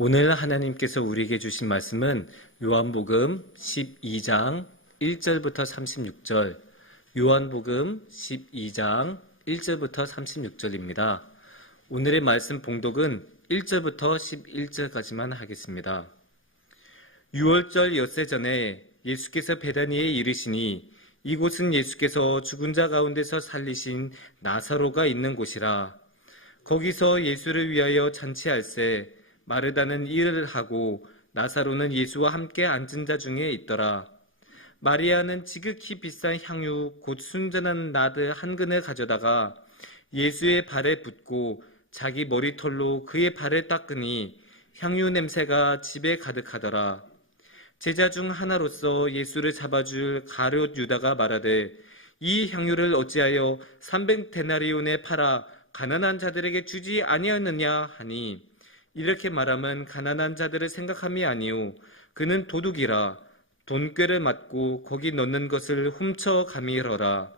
오늘 하나님께서 우리에게 주신 말씀은 요한복음 12장 1절부터 36절, 요한복음 12장 1절부터 36절입니다. 오늘의 말씀 봉독은 1절부터 11절까지만 하겠습니다. 6월절 엿새 전에 예수께서 베다니에 이르시니 이곳은 예수께서 죽은 자 가운데서 살리신 나사로가 있는 곳이라. 거기서 예수를 위하여 잔치할세 마르다는 일을 하고 나사로는 예수와 함께 앉은 자 중에 있더라. 마리아는 지극히 비싼 향유 곧 순전한 나드 한 근을 가져다가 예수의 발에 붓고 자기 머리털로 그의 발을 닦으니 향유 냄새가 집에 가득하더라. 제자 중 하나로서 예수를 잡아줄 가룟 유다가 말하되 이 향유를 어찌하여 300데나리온에 팔아 가난한 자들에게 주지 아니하느냐 하니 이렇게 말하면 가난한 자들을 생각함이 아니오 그는 도둑이라 돈꾀를 맞고 거기 넣는 것을 훔쳐 가미러라.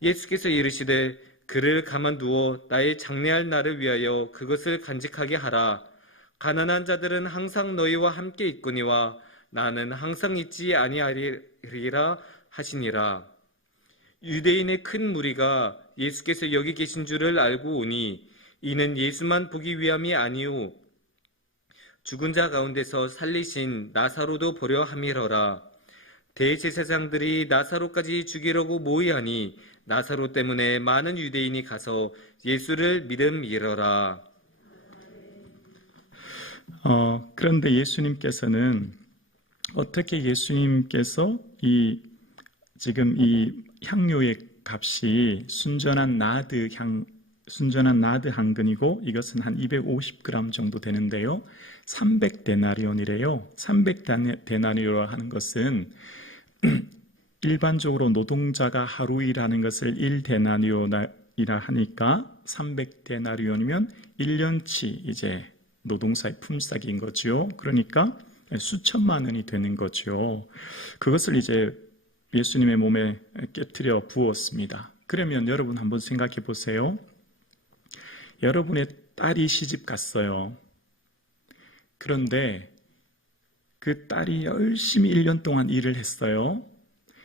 예수께서 이르시되 그를 가만두어 나의 장례할 날을 위하여 그것을 간직하게 하라. 가난한 자들은 항상 너희와 함께 있거니와 나는 항상 있지 아니하리라 하시니라. 유대인의 큰 무리가 예수께서 여기 계신 줄을 알고 오니 이는 예수만 보기 위함이 아니오 죽은 자 가운데서 살리신 나사로도 보려 함이러라. 대제사장들이 나사로까지 죽이려고 모의하니 나사로 때문에 많은 유대인이 가서 예수를 믿음이러라. 그런데 예수님께서는 어떻게 예수님께서 지금 이 향료의 값이 순전한 나드 한 근이고 이것은 한 250g 정도 되는데요. 300데나리온이래요. 300데나리온 하는 것은 일반적으로 노동자가 하루 일하는 것을 1데나리온이라 하니까 300데나리온이면 1년치 이제 노동사의 품삯인 거죠. 그러니까 수천만 원이 되는 거죠. 그것을 이제 예수님의 몸에 깨트려 부었습니다. 그러면 여러분 한번 생각해 보세요. 여러분의 딸이 시집 갔어요. 그런데 그 딸이 열심히 1년 동안 일을 했어요.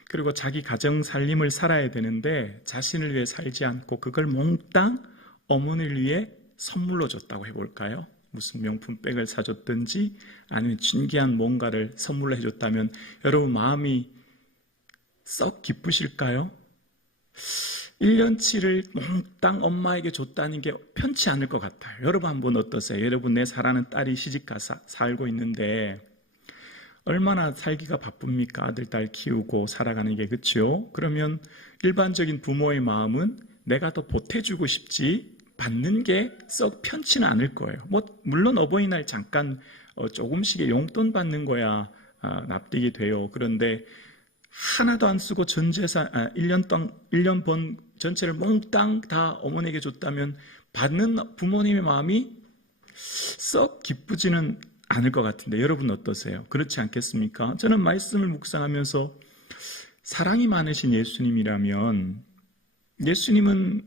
그리고 자기 가정 살림을 살아야 되는데 자신을 위해 살지 않고 그걸 몽땅 어머니를 위해 선물로 줬다고 해볼까요? 무슨 명품백을 사줬든지 아니면 진귀한 뭔가를 선물로 해줬다면 여러분 마음이 썩 기쁘실까요? 1년치를 몽땅 엄마에게 줬다는 게 편치 않을 것 같아요. 여러분 한번 어떠세요? 여러분 내 사랑하는 딸이 시집가서 살고 있는데 얼마나 살기가 바쁩니까? 아들, 딸 키우고 살아가는 게, 그렇죠? 그러면 일반적인 부모의 마음은 내가 더 보태주고 싶지 받는 게 썩 편치는 않을 거예요. 물론 어버이날 잠깐 조금씩의 용돈 받는 거야 납득이 돼요. 그런데 하나도 안 쓰고 전 재산 1년 번 전체를 몽땅 다 어머니에게 줬다면 받는 부모님의 마음이 썩 기쁘지는 않을 것 같은데 여러분 어떠세요? 그렇지 않겠습니까? 저는 말씀을 묵상하면서 사랑이 많으신 예수님이라면 예수님은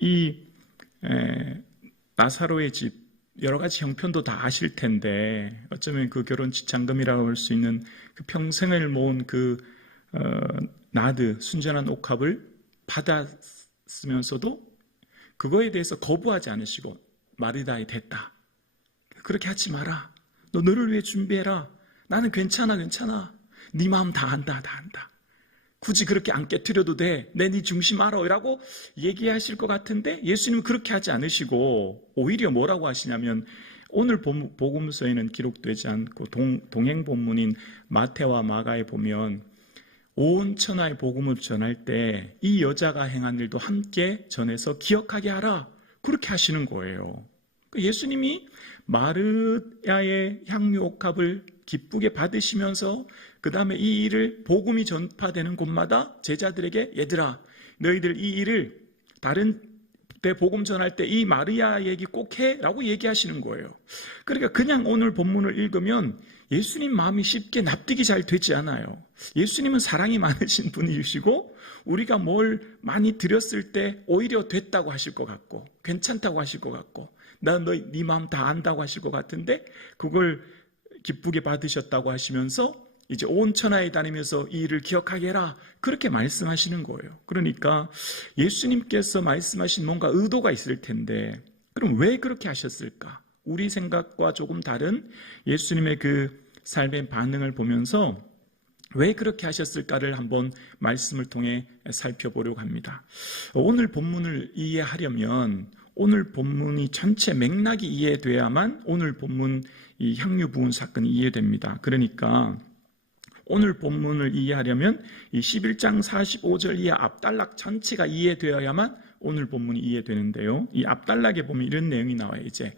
이 나사로의 집 여러 가지 형편도 다 아실 텐데 어쩌면 그 결혼 지참금이라고 할 수 있는 그 평생을 모은 그 나드 순전한 옥합을 받았으면서도 그거에 대해서 거부하지 않으시고 마르다에 됐다. 그렇게 하지 마라. 너 너를 위해 준비해라. 나는 괜찮아. 네 마음 다 안다. 굳이 그렇게 안 깨트려도 돼. 내 네 중심 알아. 라고 얘기하실 것 같은데 예수님은 그렇게 하지 않으시고 오히려 뭐라고 하시냐면 오늘 복음서에는 기록되지 않고 동행 본문인 마태와 마가에 보면 온 천하의 복음을 전할 때 이 여자가 행한 일도 함께 전해서 기억하게 하라. 그렇게 하시는 거예요. 예수님이 마르야의 향유 옥합을 기쁘게 받으시면서 그 다음에 이 일을 복음이 전파되는 곳마다 제자들에게 얘들아 너희들 이 일을 다른 때 복음 전할 때 이 마르야 얘기 꼭 해 라고 얘기하시는 거예요. 그러니까 그냥 오늘 본문을 읽으면 예수님 마음이 쉽게 납득이 잘 되지 않아요. 예수님은 사랑이 많으신 분이시고 우리가 뭘 많이 드렸을 때 오히려 됐다고 하실 것 같고 괜찮다고 하실 것 같고 나 네 마음 다 안다고 하실 것 같은데 그걸 기쁘게 받으셨다고 하시면서 이제 온 천하에 다니면서 이 일을 기억하게 해라. 그렇게 말씀하시는 거예요. 그러니까 예수님께서 말씀하신 뭔가 의도가 있을 텐데 그럼 왜 그렇게 하셨을까? 우리 생각과 조금 다른 예수님의 그 삶의 반응을 보면서 왜 그렇게 하셨을까를 한번 말씀을 통해 살펴보려고 합니다. 오늘 본문을 이해하려면 오늘 본문이 전체 맥락이 이해돼야만 오늘 본문 이 향유 부은 사건이 이해됩니다. 그러니까 오늘 본문을 이해하려면 이 11장 45절 이하 앞단락 전체가 이해되어야만 오늘 본문이 이해되는데요. 이 앞단락에 보면 이런 내용이 나와요. 이제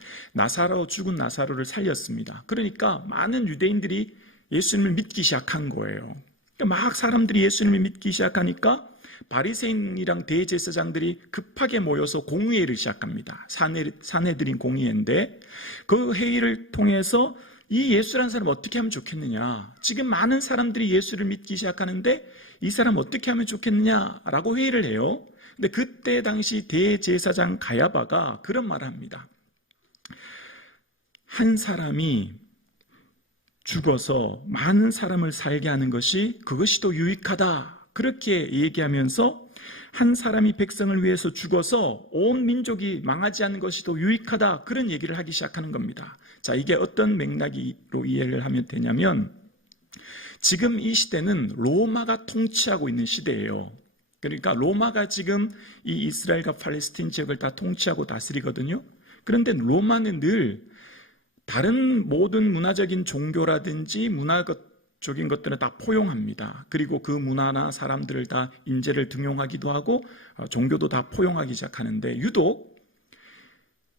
죽은 나사로를 살렸습니다. 그러니까 많은 유대인들이 예수님을 믿기 시작한 거예요. 그러니까 막 사람들이 예수님을 믿기 시작하니까 바리새인이랑 대제사장들이 급하게 모여서 공의회를 시작합니다. 산헤드린 공의회인데 그 회의를 통해서 이 예수라는 사람 어떻게 하면 좋겠느냐, 지금 많은 사람들이 예수를 믿기 시작하는데 이 사람 어떻게 하면 좋겠느냐라고 회의를 해요. 근데 그때 당시 대제사장 가야바가 그런 말을 합니다. 한 사람이 죽어서 많은 사람을 살게 하는 것이 그것이 더 유익하다, 그렇게 얘기하면서 한 사람이 백성을 위해서 죽어서 온 민족이 망하지 않는 것이 더 유익하다, 그런 얘기를 하기 시작하는 겁니다. 자, 이게 어떤 맥락으로 이해를 하면 되냐면 지금 이 시대는 로마가 통치하고 있는 시대예요. 그러니까 로마가 지금 이 이스라엘과 팔레스틴 지역을 다 통치하고 다스리거든요. 그런데 로마는 늘 다른 모든 문화적인 종교라든지 문화적인 것들은 다 포용합니다. 그리고 그 문화나 사람들을 다 인재를 등용하기도 하고 종교도 다 포용하기 시작하는데 유독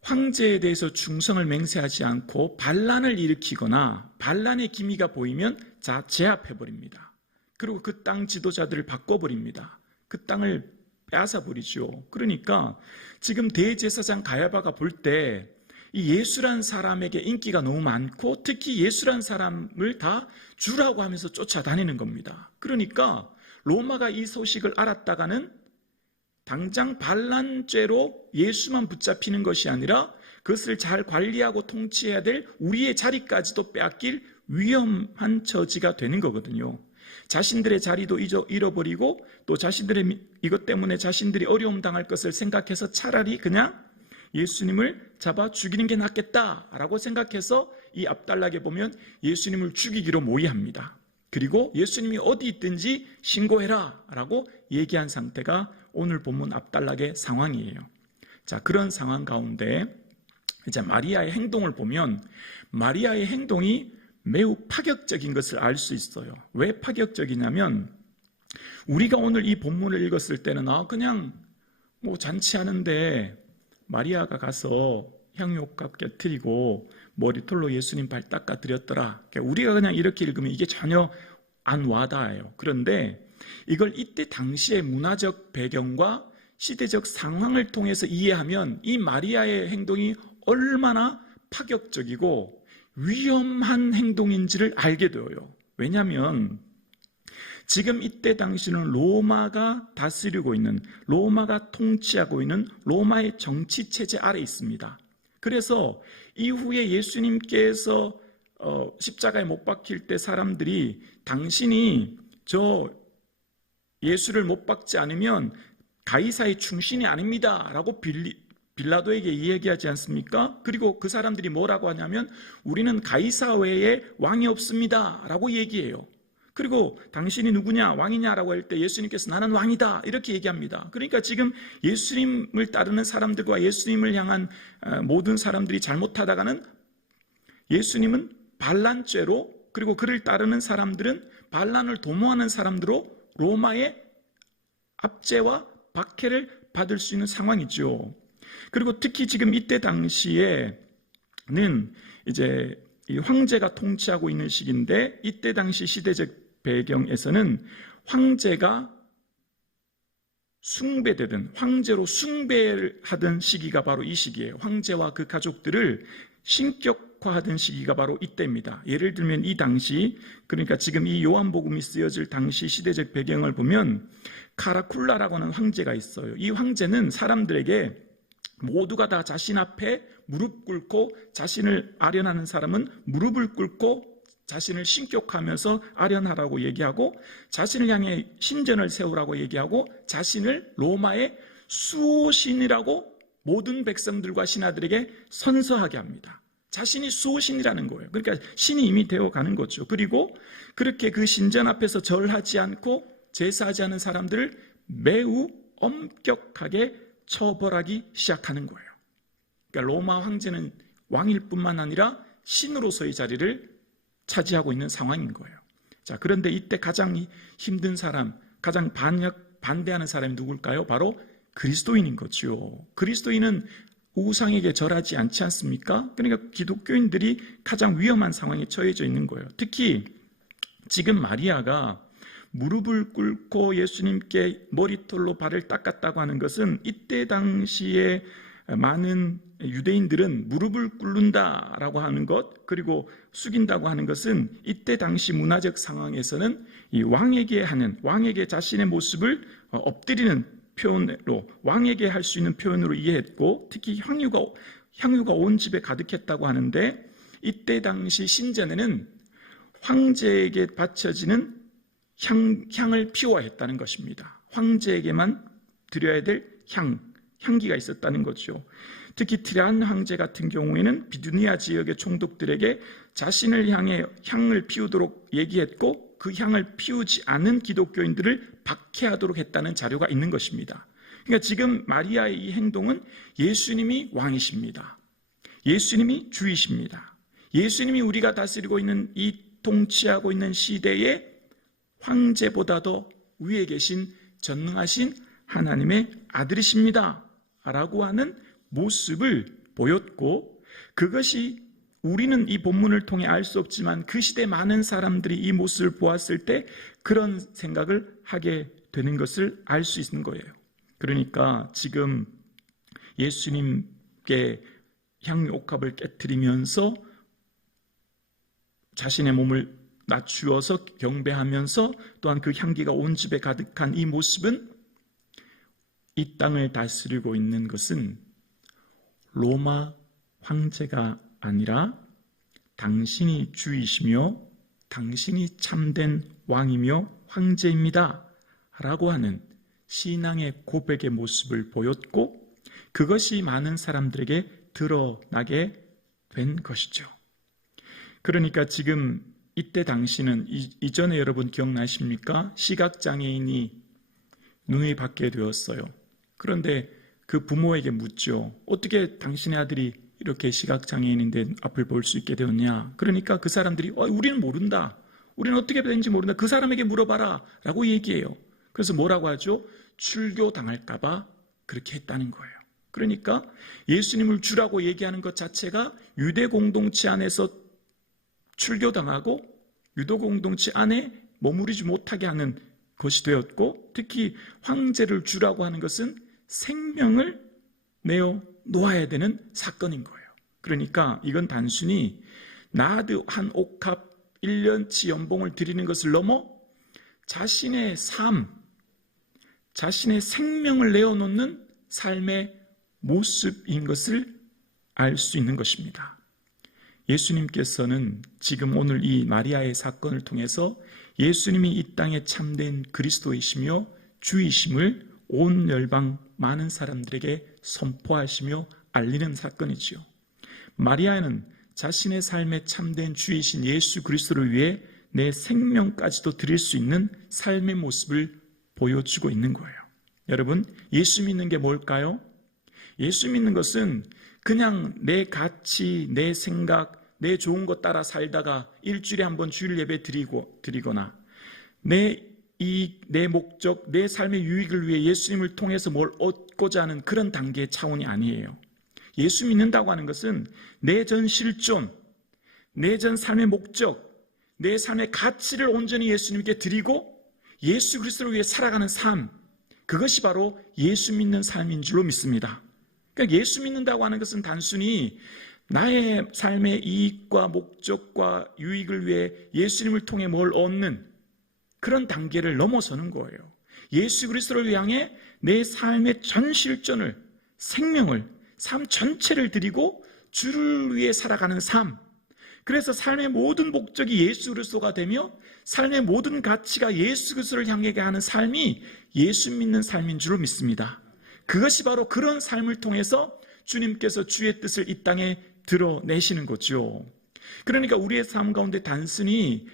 황제에 대해서 충성을 맹세하지 않고 반란을 일으키거나 반란의 기미가 보이면 제압해버립니다. 그리고 그 땅 지도자들을 바꿔버립니다. 그 땅을 빼앗아버리죠. 그러니까 지금 대제사장 가야바가 볼 때 이 예수란 사람에게 인기가 너무 많고 특히 예수란 사람을 다 주라고 하면서 쫓아다니는 겁니다. 그러니까 로마가 이 소식을 알았다가는 당장 반란죄로 예수만 붙잡히는 것이 아니라 그것을 잘 관리하고 통치해야 될 우리의 자리까지도 빼앗길 위험한 처지가 되는 거거든요. 자신들의 자리도 잃어버리고 또 자신들의 이것 때문에 자신들이 어려움 당할 것을 생각해서 차라리 그냥 예수님을 잡아 죽이는 게 낫겠다라고 생각해서 이 앞단락에 보면 예수님을 죽이기로 모의합니다. 그리고 예수님이 어디 있든지 신고해라 라고 얘기한 상태가 오늘 본문 앞단락의 상황이에요. 자, 그런 상황 가운데 이제 마리아의 행동을 보면 마리아의 행동이 매우 파격적인 것을 알 수 있어요. 왜 파격적이냐면 우리가 오늘 이 본문을 읽었을 때는 그냥 뭐 잔치하는데 마리아가 가서 향유옥합 곁들이고 머리털로 예수님 발 닦아 드렸더라. 우리가 그냥 이렇게 읽으면 이게 전혀 안 와닿아요. 그런데 이걸 이때 당시의 문화적 배경과 시대적 상황을 통해서 이해하면 이 마리아의 행동이 얼마나 파격적이고 위험한 행동인지를 알게 되어요. 왜냐하면 지금 이때 당시는 로마가 다스리고 있는, 로마가 통치하고 있는 로마의 정치 체제 아래 있습니다. 그래서 이후에 예수님께서 십자가에 못 박힐 때 사람들이 당신이 저 예수를 못 박지 않으면 가이사의 충신이 아닙니다 라고 빌라도에게 이야기하지 않습니까? 그리고 그 사람들이 뭐라고 하냐면 우리는 가이사 외에 왕이 없습니다 라고 얘기해요. 그리고 당신이 누구냐, 왕이냐라고 할 때 예수님께서 나는 왕이다 이렇게 얘기합니다. 그러니까 지금 예수님을 따르는 사람들과 예수님을 향한 모든 사람들이 잘못하다가는 예수님은 반란죄로, 그리고 그를 따르는 사람들은 반란을 도모하는 사람들로 로마의 압제와 박해를 받을 수 있는 상황이죠. 그리고 특히 지금 이때 당시에는 이제 이 황제가 통치하고 있는 시기인데 이때 당시 시대적 배경에서는 황제가 숭배되던, 황제로 숭배를 하던 시기가 바로 이 시기예요. 황제와 그 가족들을 신격화하던 시기가 바로 이때입니다. 예를 들면 이 당시, 그러니까 지금 이 요한복음이 쓰여질 당시 시대적 배경을 보면 카라쿨라라고 하는 황제가 있어요. 이 황제는 사람들에게 모두가 다 자신 앞에 무릎 꿇고 자신을 아련하는 사람은 무릎을 꿇고 자신을 신격하면서 아련하라고 얘기하고 자신을 향해 신전을 세우라고 얘기하고 자신을 로마의 수호신이라고 모든 백성들과 신하들에게 선서하게 합니다. 자신이 수호신이라는 거예요. 그러니까 신이 이미 되어가는 거죠. 그리고 그렇게 그 신전 앞에서 절하지 않고 제사하지 않은 사람들을 매우 엄격하게 처벌하기 시작하는 거예요. 그러니까 로마 황제는 왕일 뿐만 아니라 신으로서의 자리를 차지하고 있는 상황인 거예요. 자, 그런데 이때 가장 힘든 사람, 가장 반대하는 사람이 누굴까요? 바로 그리스도인인 거죠. 그리스도인은 우상에게 절하지 않지 않습니까? 그러니까 기독교인들이 가장 위험한 상황에 처해져 있는 거예요. 특히 지금 마리아가 무릎을 꿇고 예수님께 머리털로 발을 닦았다고 하는 것은 이때 당시에 많은 유대인들은 무릎을 꿇는다라고 하는 것, 그리고 숙인다고 하는 것은 이때 당시 문화적 상황에서는 이 왕에게 자신의 모습을 엎드리는 표현으로, 왕에게 할 수 있는 표현으로 이해했고, 특히 향유가 온 집에 가득했다고 하는데, 이때 당시 신전에는 황제에게 바쳐지는 향을 피워했다는 것입니다. 황제에게만 드려야 될 향기가 있었다는 거죠. 특히 티란 황제 같은 경우에는 비두니아 지역의 총독들에게 자신을 향해 향을 피우도록 얘기했고, 그 향을 피우지 않은 기독교인들을 박해하도록 했다는 자료가 있는 것입니다. 그러니까 지금 마리아의 이 행동은 예수님이 왕이십니다. 예수님이 주이십니다. 예수님이 우리가 다스리고 있는 이 통치하고 있는 시대에 황제보다도 위에 계신 전능하신 하나님의 아들이십니다 라고 하는 모습을 보였고, 그것이 우리는 이 본문을 통해 알 수 없지만 그 시대 많은 사람들이 이 모습을 보았을 때 그런 생각을 하게 되는 것을 알 수 있는 거예요. 그러니까 지금 예수님께 향유옥합을 깨트리면서 자신의 몸을 낮추어서 경배하면서 또한 그 향기가 온 집에 가득한 이 모습은, 이 땅을 다스리고 있는 것은 로마 황제가 아니라 당신이 주이시며 당신이 참된 왕이며 황제입니다 라고 하는 신앙의 고백의 모습을 보였고, 그것이 많은 사람들에게 드러나게 된 것이죠. 그러니까 지금 이때 당시는 이전에 여러분 기억나십니까? 시각장애인이 눈을 받게 되었어요. 그런데 그 부모에게 묻죠. 어떻게 당신의 아들이 이렇게 시각장애인인데 앞을 볼 수 있게 되었냐? 그러니까 그 사람들이 우리는 모른다. 우리는 어떻게 되는지 모른다. 그 사람에게 물어봐라 라고 얘기해요. 그래서 뭐라고 하죠? 출교당할까 봐 그렇게 했다는 거예요. 그러니까 예수님을 주라고 얘기하는 것 자체가 유대 공동체 안에서 출교당하고 유대 공동체 안에 머무르지 못하게 하는 것이 되었고, 특히 황제를 주라고 하는 것은 생명을 내어 놓아야 되는 사건인 거예요. 그러니까 이건 단순히 나드 한 옥합 1년치 연봉을 드리는 것을 넘어 자신의 삶, 자신의 생명을 내어놓는 삶의 모습인 것을 알 수 있는 것입니다. 예수님께서는 지금 오늘 이 마리아의 사건을 통해서 예수님이 이 땅에 참된 그리스도이시며 주이심을 온 열방 많은 사람들에게 선포하시며 알리는 사건이지요. 마리아는 자신의 삶에 참된 주이신 예수 그리스도를 위해 내 생명까지도 드릴 수 있는 삶의 모습을 보여주고 있는 거예요. 여러분, 예수 믿는 게 뭘까요? 예수 믿는 것은 그냥 내 가치, 내 생각, 내 좋은 것 따라 살다가 일주일에 한 번 주일 예배 드리거나 내 목적, 내 삶의 유익을 위해 예수님을 통해서 뭘 얻고자 하는 그런 단계의 차원이 아니에요. 예수 믿는다고 하는 것은 내 전 실존, 내 전 삶의 목적, 내 삶의 가치를 온전히 예수님께 드리고 예수 그리스도를 위해 살아가는 삶, 그것이 바로 예수 믿는 삶인 줄로 믿습니다. 그러니까 예수 믿는다고 하는 것은 단순히 나의 삶의 이익과 목적과 유익을 위해 예수님을 통해 뭘 얻는 그런 단계를 넘어서는 거예요. 예수 그리스도를 향해 내 삶의 전 실존을, 생명을, 삶 전체를 드리고 주를 위해 살아가는 삶. 그래서 삶의 모든 목적이 예수 그리스도가 되며 삶의 모든 가치가 예수 그리스도를 향해 가는 삶이 예수 믿는 삶인 줄로 믿습니다. 그것이 바로 그런 삶을 통해서 주님께서 주의 뜻을 이 땅에 드러내시는 거죠. 그러니까 우리의 삶 가운데 단순히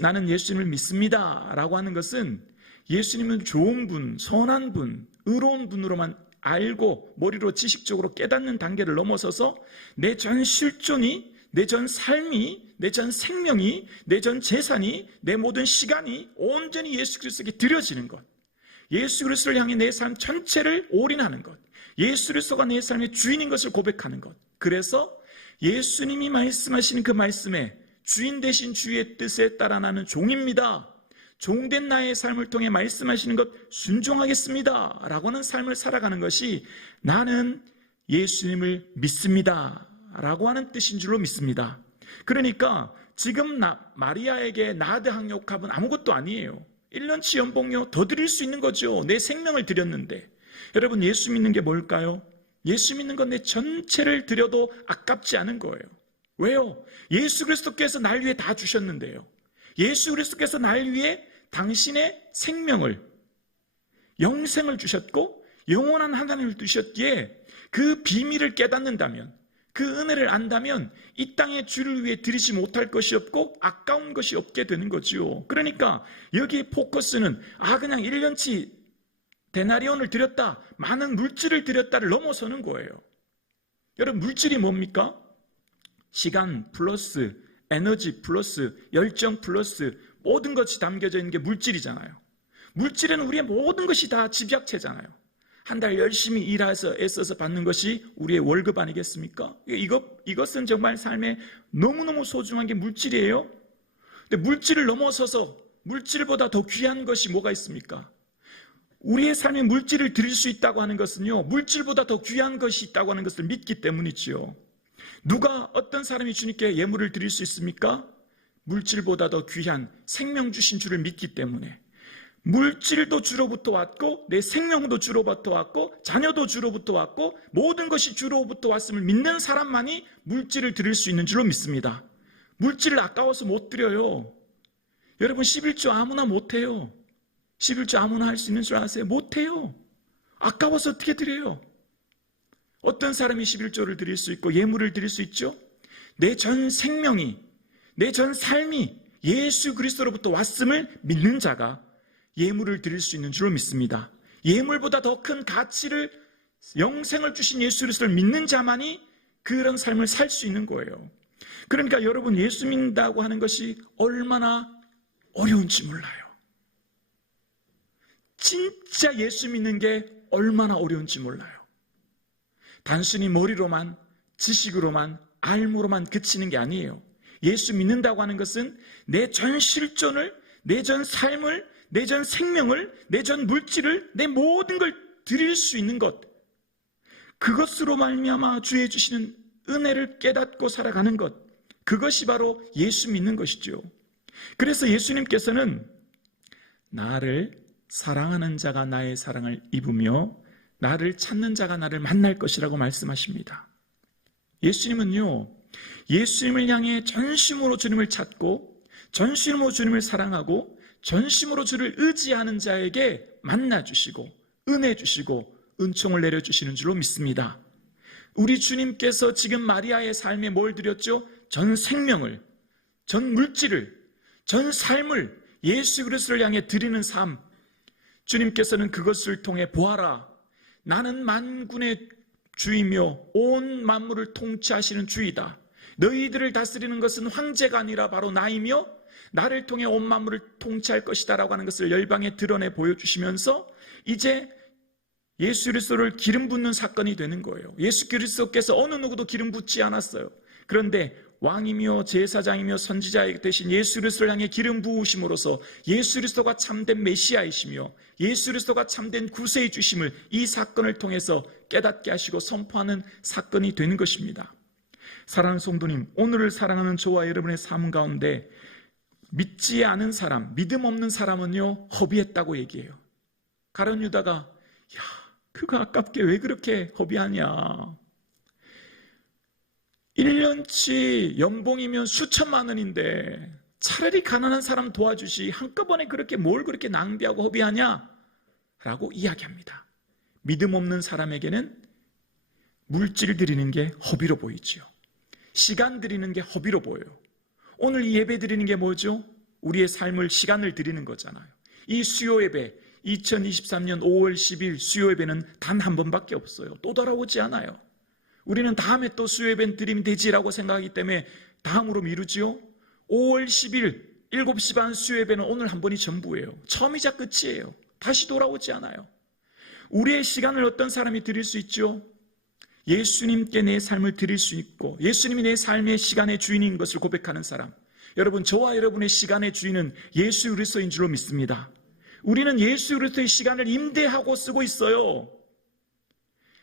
나는 예수님을 믿습니다 라고 하는 것은 예수님은 좋은 분, 선한 분, 의로운 분으로만 알고 머리로 지식적으로 깨닫는 단계를 넘어서서 내 전 실존이, 내 전 삶이, 내 전 생명이, 내 전 재산이, 내 모든 시간이 온전히 예수 그리스도에게 드려지는 것, 예수 그리스도를 향해 내 삶 전체를 올인하는 것, 예수 그리스도가 내 삶의 주인인 것을 고백하는 것. 그래서 예수님이 말씀하신 그 말씀에 주인 되신 주의 뜻에 따라 나는 종입니다, 종된 나의 삶을 통해 말씀하시는 것 순종하겠습니다 라고 하는 삶을 살아가는 것이 나는 예수님을 믿습니다 라고 하는 뜻인 줄로 믿습니다. 그러니까 지금 마리아에게 나드 항목합은 아무것도 아니에요. 1년치 연봉료 더 드릴 수 있는 거죠. 내 생명을 드렸는데. 여러분, 예수 믿는 게 뭘까요? 예수 믿는 건 내 전체를 드려도 아깝지 않은 거예요. 왜요? 예수 그리스도께서 날 위해 다 주셨는데요. 예수 그리스도께서 날 위해 당신의 생명을, 영생을 주셨고 영원한 하나님을 주셨기에 그 비밀을 깨닫는다면, 그 은혜를 안다면 이 땅에 주를 위해 드리지 못할 것이 없고 아까운 것이 없게 되는 거지요. 그러니까 여기 포커스는 그냥 1년치 데나리온을 드렸다, 많은 물질을 드렸다를 넘어서는 거예요. 여러분, 물질이 뭡니까? 시간 플러스 에너지 플러스 열정 플러스 모든 것이 담겨져 있는 게 물질이잖아요. 물질에는 우리의 모든 것이 다 집약체잖아요. 한 달 열심히 일해서 애써서 받는 것이 우리의 월급 아니겠습니까? 이것은 정말 삶에 너무너무 소중한 게 물질이에요. 근데 물질을 넘어서서 물질보다 더 귀한 것이 뭐가 있습니까? 우리의 삶에 물질을 드릴 수 있다고 하는 것은요, 물질보다 더 귀한 것이 있다고 하는 것을 믿기 때문이지요. 어떤 사람이 주님께 예물을 드릴 수 있습니까? 물질보다 더 귀한 생명 주신 주를 믿기 때문에. 물질도 주로부터 왔고 내 생명도 주로부터 왔고 자녀도 주로부터 왔고 모든 것이 주로부터 왔음을 믿는 사람만이 물질을 드릴 수 있는 줄로 믿습니다. 물질을 아까워서 못 드려요. 여러분, 11조 아무나 못해요. 11조 아무나 할 수 있는 줄 아세요? 못해요. 아까워서 어떻게 드려요? 어떤 사람이 11조를 드릴 수 있고 예물을 드릴 수 있죠? 내 전 생명이, 내 전 삶이 예수 그리스도로부터 왔음을 믿는 자가 예물을 드릴 수 있는 줄로 믿습니다. 예물보다 더 큰 가치를, 영생을 주신 예수 그리스도를 믿는 자만이 그런 삶을 살 수 있는 거예요. 그러니까 여러분, 예수 믿는다고 하는 것이 얼마나 어려운지 몰라요. 진짜 예수 믿는 게 얼마나 어려운지 몰라요. 단순히 머리로만, 지식으로만, 알므로만 그치는 게 아니에요. 예수 믿는다고 하는 것은 내 전 실존을, 내 전 삶을, 내 전 생명을, 내 전 물질을, 내 모든 걸 드릴 수 있는 것, 그것으로 말미암아 주의 주시는 은혜를 깨닫고 살아가는 것, 그것이 바로 예수 믿는 것이죠. 그래서 예수님께서는 나를 사랑하는 자가 나의 사랑을 입으며 나를 찾는 자가 나를 만날 것이라고 말씀하십니다. 예수님은요, 예수님을 향해 전심으로 주님을 찾고 전심으로 주님을 사랑하고 전심으로 주를 의지하는 자에게 만나주시고 은혜 주시고 은총을 내려주시는 줄로 믿습니다. 우리 주님께서 지금 마리아의 삶에 뭘 드렸죠? 전 생명을, 전 물질을, 전 삶을 예수 그리스도를 향해 드리는 삶. 주님께서는 그것을 통해 보아라, 나는 만군의 주이며 온 만물을 통치하시는 주이다. 너희들을 다스리는 것은 황제가 아니라 바로 나이며 나를 통해 온 만물을 통치할 것이다 라고 하는 것을 열방에 드러내 보여주시면서 이제 예수 그리스도를 기름 붓는 사건이 되는 거예요. 예수 그리스도께서 어느 누구도 기름 붓지 않았어요. 그런데 왕이며 제사장이며 선지자 되신 예수 그리스도를 향해 기름 부으심으로써 예수 그리스도가 참된 메시아이시며 예수 그리스도가 참된 구세의 주심을 이 사건을 통해서 깨닫게 하시고 선포하는 사건이 되는 것입니다. 사랑하는 성도님, 오늘을 사랑하는 저와 여러분의 삶 가운데 믿지 않은 사람, 믿음 없는 사람은요, 허비했다고 얘기해요. 가룟 유다가 그거 아깝게 왜 그렇게 허비하냐, 1년치 연봉이면 수천만 원인데 차라리 가난한 사람 도와주시 한꺼번에 그렇게 뭘 그렇게 낭비하고 허비하냐? 라고 이야기합니다. 믿음 없는 사람에게는 물질 드리는 게 허비로 보이지요. 시간 드리는 게 허비로 보여요. 오늘 이 예배 드리는 게 뭐죠? 우리의 삶을 시간을 드리는 거잖아요. 이 수요 예배 2023년 5월 10일 수요 예배는 단 한 번밖에 없어요. 또 돌아오지 않아요. 우리는 다음에 또 수요 예배 드리면 되지라고 생각하기 때문에 다음으로 미루지요. 5월 10일 7시 반 수요 예배는 오늘 한 번이 전부예요. 처음이자 끝이에요. 다시 돌아오지 않아요. 우리의 시간을 어떤 사람이 드릴 수 있죠? 예수님께 내 삶을 드릴 수 있고 예수님이 내 삶의 시간의 주인인 것을 고백하는 사람. 여러분, 저와 여러분의 시간의 주인은 예수 그리스도인 줄로 믿습니다. 우리는 예수 그리스도의 시간을 임대하고 쓰고 있어요.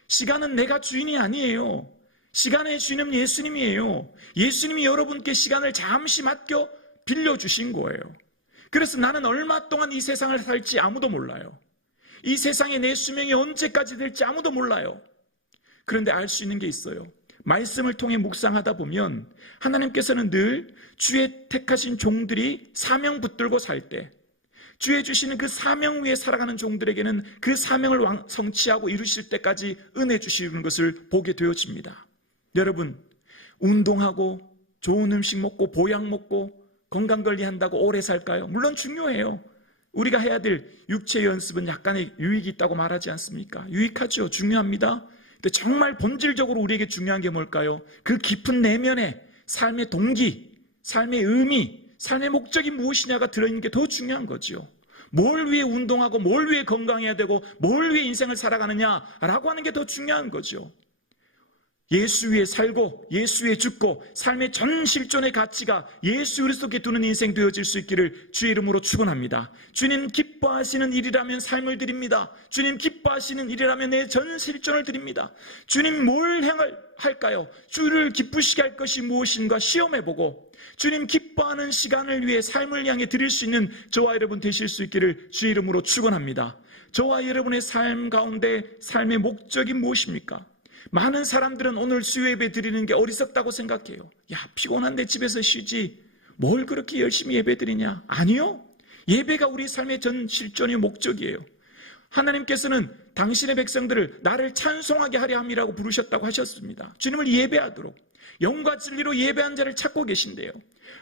시간은 내가 주인이 아니에요. 시간의 주인은 예수님이에요. 예수님이 여러분께 시간을 잠시 맡겨 빌려주신 거예요. 그래서 나는 얼마 동안 이 세상을 살지 아무도 몰라요. 이 세상에 내 수명이 언제까지 될지 아무도 몰라요. 그런데 알 수 있는 게 있어요. 말씀을 통해 묵상하다 보면 하나님께서는 늘 주의 택하신 종들이 사명 붙들고 살 때, 주의 주시는 그 사명 위에 살아가는 종들에게는 그 사명을 성취하고 이루실 때까지 은혜 주시는 것을 보게 되어집니다. 여러분, 운동하고 좋은 음식 먹고 보약 먹고 건강관리한다고 오래 살까요? 물론 중요해요. 우리가 해야 될 육체 연습은 약간의 유익이 있다고 말하지 않습니까? 유익하죠. 중요합니다. 근데 정말 본질적으로 우리에게 중요한 게 뭘까요? 그 깊은 내면에 삶의 동기, 삶의 의미, 삶의 목적이 무엇이냐가 들어있는 게 더 중요한 거죠. 뭘 위해 운동하고 뭘 위해 건강해야 되고 뭘 위해 인생을 살아가느냐라고 하는 게 더 중요한 거죠. 예수 위에 살고 예수 위에 죽고 삶의 전 실존의 가치가 예수 그리스도께 두는 인생 되어질 수 있기를 주의 이름으로 축원합니다. 주님 기뻐하시는 일이라면 삶을 드립니다. 주님 기뻐하시는 일이라면 내 전 실존을 드립니다. 주님 뭘 할까요? 주를 기쁘시게 할 것이 무엇인가 시험해보고 주님 기뻐하는 시간을 위해 삶을 향해 드릴 수 있는 저와 여러분 되실 수 있기를 주의 이름으로 축원합니다. 저와 여러분의 삶 가운데 삶의 목적이 무엇입니까? 많은 사람들은 오늘 수요 예배 드리는 게 어리석다고 생각해요. 야, 피곤한데 집에서 쉬지 뭘 그렇게 열심히 예배 드리냐? 아니요. 예배가 우리 삶의 전 실존의 목적이에요. 하나님께서는 당신의 백성들을 나를 찬송하게 하려 함이라고 부르셨다고 하셨습니다. 주님을 예배하도록 영과 진리로 예배한 자를 찾고 계신데요.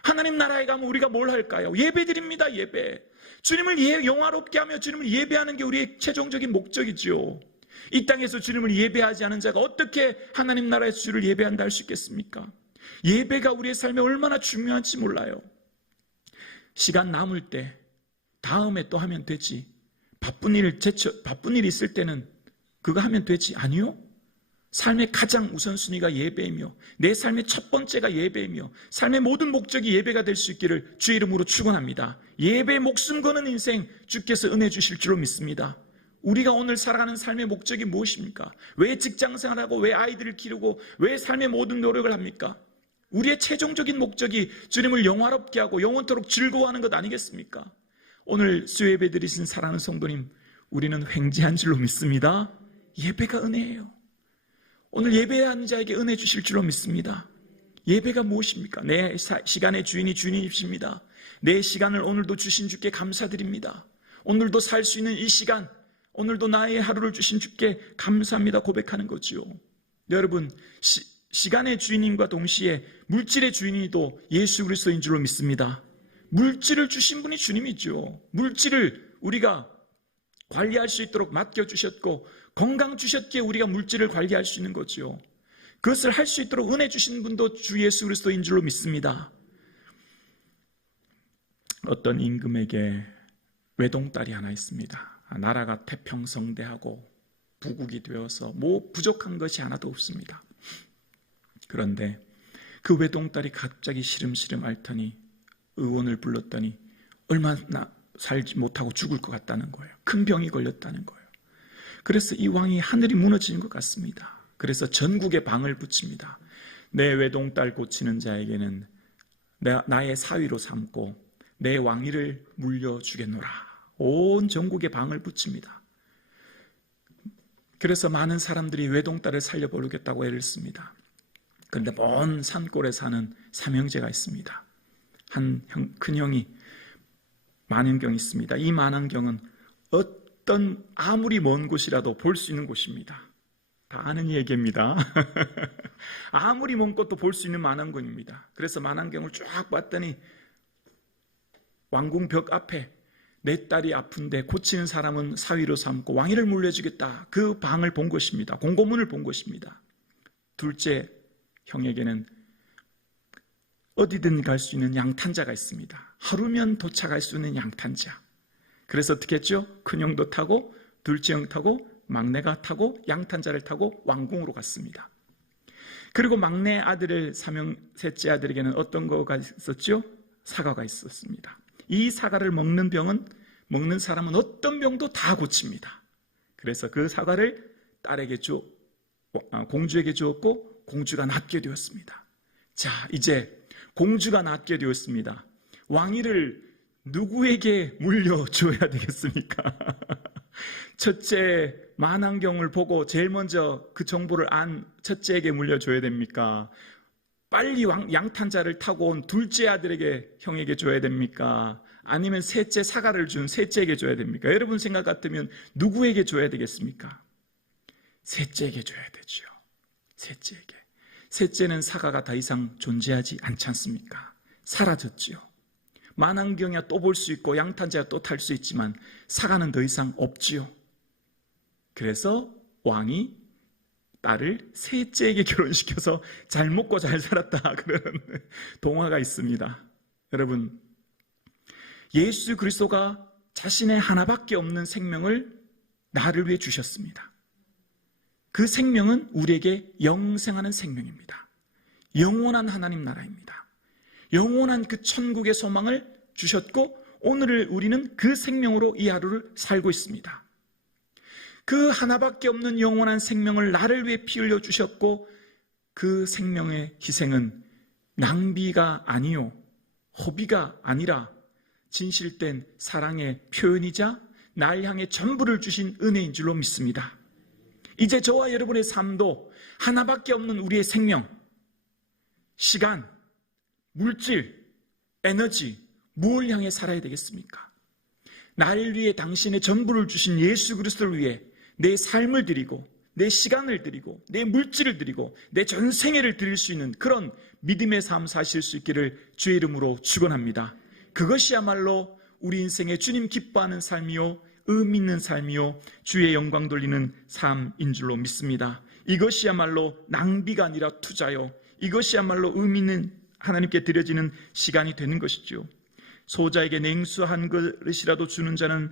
하나님 나라에 가면 우리가 뭘 할까요? 예배 드립니다. 예배. 주님을 영화롭게 하며 주님을 예배하는 게 우리의 최종적인 목적이죠. 이 땅에서 주님을 예배하지 않은 자가 어떻게 하나님 나라에서 주를 예배한다 할 수 있겠습니까? 예배가 우리의 삶에 얼마나 중요한지 몰라요. 시간 남을 때 다음에 또 하면 되지. 바쁜 일 있을 때는 그거 하면 되지. 아니요. 삶의 가장 우선순위가 예배이며 내 삶의 첫 번째가 예배이며 삶의 모든 목적이 예배가 될 수 있기를 주의 이름으로 축원합니다. 예배에 목숨 거는 인생 주께서 은혜 주실 줄로 믿습니다. 우리가 오늘 살아가는 삶의 목적이 무엇입니까? 왜 직장생활하고 왜 아이들을 기르고 왜 삶의 모든 노력을 합니까? 우리의 최종적인 목적이 주님을 영화롭게 하고 영원토록 즐거워하는 것 아니겠습니까? 오늘 수요 예배 드리신 사랑하는 성도님, 우리는 횡재한 줄로 믿습니다. 예배가 은혜예요. 오늘 예배하는 자에게 은혜 주실 줄로 믿습니다. 예배가 무엇입니까? 내 시간의 주인이 주님이십니다. 내 시간을 오늘도 주신 주께 감사드립니다. 오늘도 살 수 있는 이 시간, 오늘도 나의 하루를 주신 주께 감사합니다 고백하는 거지요. 여러분, 시간의 주인님과 동시에 물질의 주인이도 예수 그리스도인 줄로 믿습니다. 물질을 주신 분이 주님이죠. 물질을 우리가 관리할 수 있도록 맡겨주셨고 건강 주셨기에 우리가 물질을 관리할 수 있는 거죠. 그것을 할 수 있도록 은혜 주신 분도 주 예수 그리스도인 줄로 믿습니다. 어떤 임금에게 외동딸이 하나 있습니다. 나라가 태평성대하고 부국이 되어서 뭐 부족한 것이 하나도 없습니다. 그런데 그 외동딸이 갑자기 시름시름 앓더니 의원을 불렀더니 얼마나 살지 못하고 죽을 것 같다는 거예요. 큰 병이 걸렸다는 거예요. 그래서 이 왕이 하늘이 무너지는 것 같습니다. 그래서 전국에 방을 붙입니다. 내 외동딸 고치는 자에게는 나의 사위로 삼고 내 왕위를 물려주겠노라. 온 전국에 방을 붙입니다. 그래서 많은 사람들이 외동딸을 살려보겠다고 애를 씁니다. 그런데 먼 산골에 사는 삼형제가 있습니다. 큰 형이 만안경이 있습니다. 이 만안경은 어떤 아무리 먼 곳이라도 볼 수 있는 곳입니다. 다 아는 얘기입니다. 아무리 먼 곳도 볼 수 있는 만안경입니다. 그래서 만안경을 쫙 봤더니 왕궁 벽 앞에 내 딸이 아픈데 고치는 사람은 사위로 삼고 왕위를 물려주겠다. 그 방을 본 것입니다. 공고문을 본 것입니다. 둘째 형에게는 어디든 갈 수 있는 양탄자가 있습니다. 하루면 도착할 수 있는 양탄자. 그래서 어떻게 했죠? 큰형도 타고 둘째 형 타고 막내가 타고 양탄자를 타고 왕궁으로 갔습니다. 그리고 막내 아들을 셋째 아들에게는 어떤 거가 있었죠? 사과가 있었습니다. 이 사과를 먹는 사람은 어떤 병도 다 고칩니다. 그래서 그 사과를 공주에게 주었고 공주가 낳게 되었습니다. 자, 이제 공주가 낳게 되었습니다. 왕위를 누구에게 물려줘야 되겠습니까? 첫째 만안경을 보고 제일 먼저 그 정보를 안 첫째에게 물려줘야 됩니까? 빨리 양탄자를 타고 온 둘째 아들에게 형에게 줘야 됩니까? 아니면 셋째 사과를 준 셋째에게 줘야 됩니까? 여러분 생각 같으면 누구에게 줘야 되겠습니까? 셋째에게 줘야 되죠. 셋째에게. 셋째는 사과가 더 이상 존재하지 않지 않습니까? 사라졌지요. 만안경이야 또 볼 수 있고 양탄자야 또 탈 수 있지만 사과는 더 이상 없지요. 그래서 왕이 딸을 셋째에게 결혼시켜서 잘 먹고 잘 살았다 그러는 동화가 있습니다. 여러분, 예수 그리스도가 자신의 하나밖에 없는 생명을 나를 위해 주셨습니다. 그 생명은 우리에게 영생하는 생명입니다. 영원한 하나님 나라입니다. 영원한 그 천국의 소망을 주셨고 오늘 우리는 그 생명으로 이 하루를 살고 있습니다. 그 하나밖에 없는 영원한 생명을 나를 위해 피 흘려 주셨고 그 생명의 희생은 낭비가 아니요 허비가 아니라 진실된 사랑의 표현이자 날 향해 전부를 주신 은혜인 줄로 믿습니다. 이제 저와 여러분의 삶도 하나밖에 없는 우리의 생명, 시간, 물질, 에너지, 무엇을 향해 살아야 되겠습니까? 나를 위해 당신의 전부를 주신 예수 그리스도를 위해 내 삶을 드리고 내 시간을 드리고 내 물질을 드리고 내 전생애를 드릴 수 있는 그런 믿음의 삶 사실 수 있기를 주의 이름으로 축원합니다. 그것이야말로 우리 인생의 주님 기뻐하는 삶이요 의미 있는 삶이요 주의 영광 돌리는 삶인 줄로 믿습니다. 이것이야말로 낭비가 아니라 투자요 이것이야말로 의미 있는 하나님께 드려지는 시간이 되는 것이죠. 소자에게 냉수 한 그릇이라도 주는 자는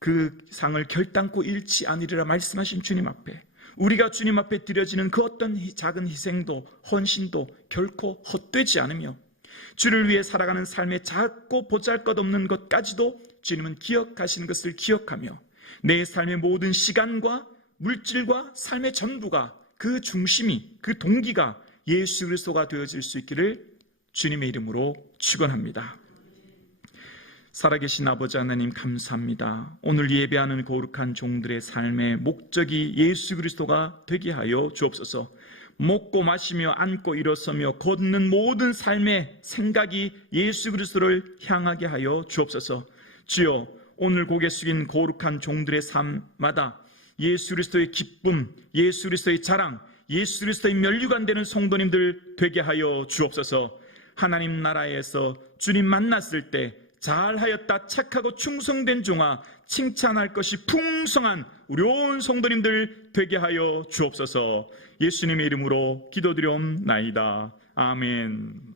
그 상을 결단코 잃지 아니리라 말씀하신 주님 앞에 우리가 주님 앞에 드려지는 그 어떤 작은 희생도 헌신도 결코 헛되지 않으며 주를 위해 살아가는 삶의 작고 보잘것없는 것까지도 주님은 기억하시는 것을 기억하며 내 삶의 모든 시간과 물질과 삶의 전부가 그 중심이 그 동기가 예수 그리스도가 되어질 수 있기를 주님의 이름으로 축원합니다. 살아계신 아버지 하나님 감사합니다. 오늘 예배하는 거룩한 종들의 삶의 목적이 예수 그리스도가 되게 하여 주옵소서. 먹고 마시며 앉고 일어서며 걷는 모든 삶의 생각이 예수 그리스도를 향하게 하여 주옵소서. 주여 오늘 고개 숙인 거룩한 종들의 삶마다 예수 그리스도의 기쁨, 예수 그리스도의 자랑, 예수 그리스도의 면류관 되는 성도님들 되게 하여 주옵소서. 하나님 나라에서 주님 만났을 때 잘하였다 착하고 충성된 종아 칭찬할 것이 풍성한 우리 온 성도님들 되게 하여 주옵소서. 예수님의 이름으로 기도드리옵나이다. 아멘.